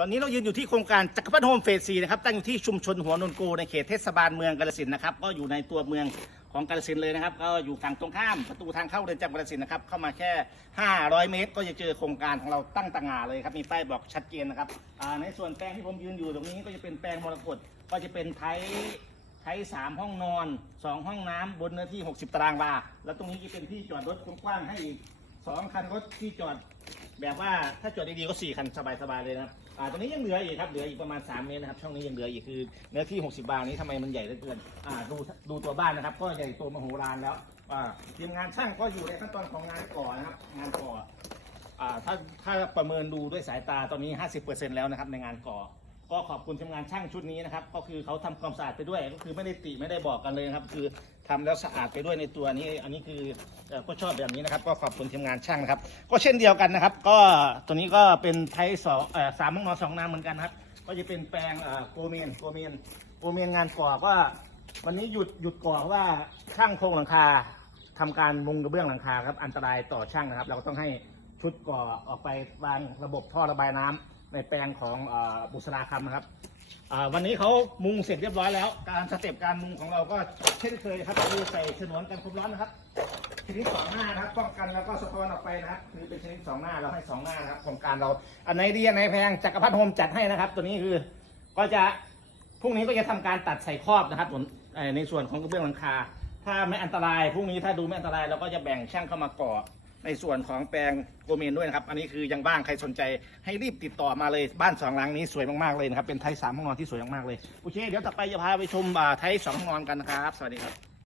ตอนนี้เรายืนอยู่ที่โครงการจักรพัฒน์โฮมเฟสซีนะครับตั้งอยู่ที่ชุมชนหัวนนโกในเขตเทศบาลเมืองกาฬสินธุ์นะครับ ก็อยู่ในตัวเมืองของกาฬสินธุ์เลยนะครับ ก็อยู่ฝั่งตรงข้ามประตูทางเข้าเรือนจำกาฬสินธุ์นะครับเข้ามาแค่ 500 เมตร ก็จะเจอโครงการของเราตั้งต่างาเลยครับมีป้ายบอกชัดเจนนะครับอ่าในส่วนแปลงที่ผมยืนอยู่ตรงนี้ก็จะเป็นแปลงมรกตก็จะเป็นไทยใช้สามห้องนอนสองห้องน้ำบนเนื้อที่ 60 ตารางวา แล้วตรงนี้จะเป็นที่จอดรถกว้างให้อีก สองคันรถที่จอด แบบว่าถ้าจอดดีๆก็สี่คันสบายๆเลยนะครับอ่าตรงนี้ยังเหลืออีกครับเหลืออีกประมาณ3เมตรนะครับช่องนี้ยังเหลืออีกคือเนื้อที่ 60 บาทนี้ทำไมมันใหญ่เหลือเกินอ่าดูดูตัวบ้านนะครับ ก็ใหญ่โตมโหฬารแล้วอ่าทีมงานช่างก็อยู่ในขั้นตอนของงานก่อนะครับงานก่ออ่าถ้าถ้าประเมินดูด้วยสายตาตอนนี้ 50%แล้วนะครับในงานก่อ ก็ขอบคุณทีมงานช่างชุดนี้นะครับก็คือเขาทำความสะอาดไปด้วยก็คือไม่ได้ติไม่ได้บอกกันเลยนะครับ คือ ทำแล้วสะอาดไปด้วยในตัวนี้ อันนี้คือก็ชอบแบบนี้นะครับ ก็ขอบคุณทีมงานช่างนะครับ ก็เช่นเดียวกันนะครับ ก็ตัวนี้ก็เป็นไทยสองสามห้องนอนสองน้ำเหมือนกันครับ ก็จะเป็นแปลงโกเมนโกเมนโกเมนงานก่อก็วันนี้หยุดหยุดก่อเพราะว่าช่างโครงหลังคาทำการมุงกระเบื้องหลังคาครับอันตรายต่อช่างนะครับ เราก็ต้องให้ชุดก่อออกไปวางระบบท่อระบายน้ำในแปลงของอบุษราคำนะครับ อ่าวันนี้เขามุงเสร็จเรียบร้อยแล้ว การสเต็ปการมุงของเราก็เช่นเคยครับคือใส่ฉนวนกันความร้อนนะครับชนิดสองหน้านะครับป้องกันแล้วก็สะท้อนออกไปนะครับคือเป็นชนิดสองหน้าเราให้สองหน้านะครับโครงการเราอันไหนดีอันไหนแพงจักรพัฒน์โฮมจัดให้นะครับ ตัวนี้คือก็จะพรุ่งนี้ก็จะทำการตัดใส่ครอบนะครับส่วนในส่วนของกระเบื้องหลังคา ถ้าไม่อันตรายพรุ่งนี้ถ้าดูไม่อันตรายเราก็จะแบ่งช่างเข้ามาก่อ ในส่วนของแปลงโกเมนด้วยนะครับ อันนี้คือยังบ้างใครสนใจให้รีบติดต่อมาเลยบ้านสองหลังนี้สวยมากๆเลยนะครับเป็นไทยสามห้องนอนที่สวยมากๆเลยโอเคเดี๋ยวต่อไปจะพาไปชมไทยสองห้องนอนกันนะครับ สวัสดีครับ